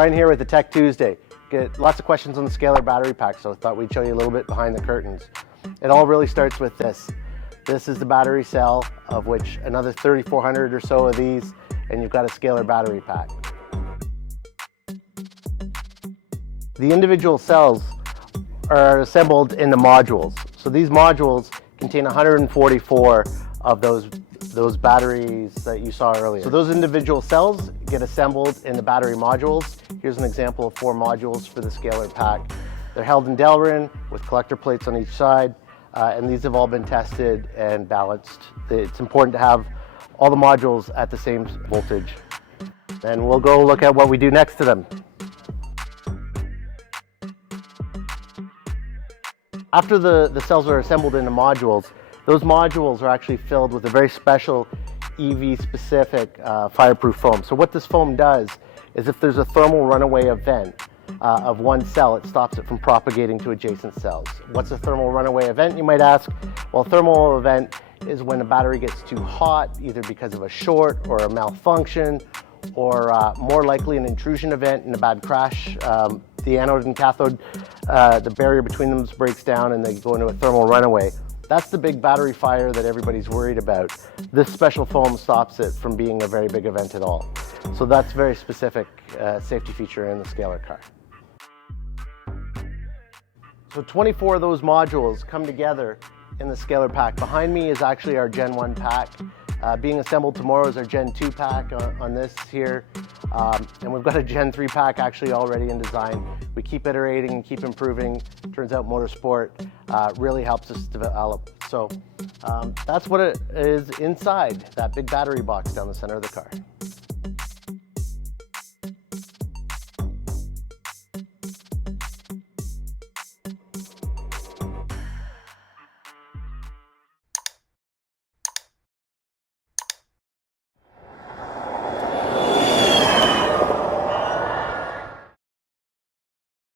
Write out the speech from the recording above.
Brian here with the Tech Tuesday. Get lots of questions on the Scalar battery pack, so I thought we'd show you a little bit behind the curtains. It all really starts with this. This is the battery cell, of which another 3,400 or so of these, and you've got a Scalar battery pack. The individual cells are assembled into modules. So these modules contain 144 of those batteries that you saw earlier. So those individual cells get assembled into battery modules. Here's an example of 4 modules for the Scalar pack. They're held in Delrin with collector plates on each side, and these have all been tested and balanced. It's important to have all the modules at the same voltage. And we'll go look at what we do next to them. After the cells are assembled into modules, those modules are actually filled with a very special EV-specific fireproof foam. So what this foam does is if there's a thermal runaway event of one cell, it stops it from propagating to adjacent cells. What's a thermal runaway event, you might ask? Well, a thermal event is when a battery gets too hot, either because of a short or a malfunction, or more likely an intrusion event and a bad crash. The anode and cathode, the barrier between them breaks down and they go into a thermal runaway. That's the big battery fire that everybody's worried about. This special foam stops it from being a very big event at all. So that's a very specific safety feature in the Scalar car. So 24 of those modules come together in the Scalar pack. Behind me is actually our Gen 1 pack. Being assembled tomorrow is our Gen 2 pack on this here. And we've got a Gen 3 pack actually already in design. We keep iterating and keep improving. Turns out motorsport really helps us develop. So that's what it is inside that big battery box down the center of the car.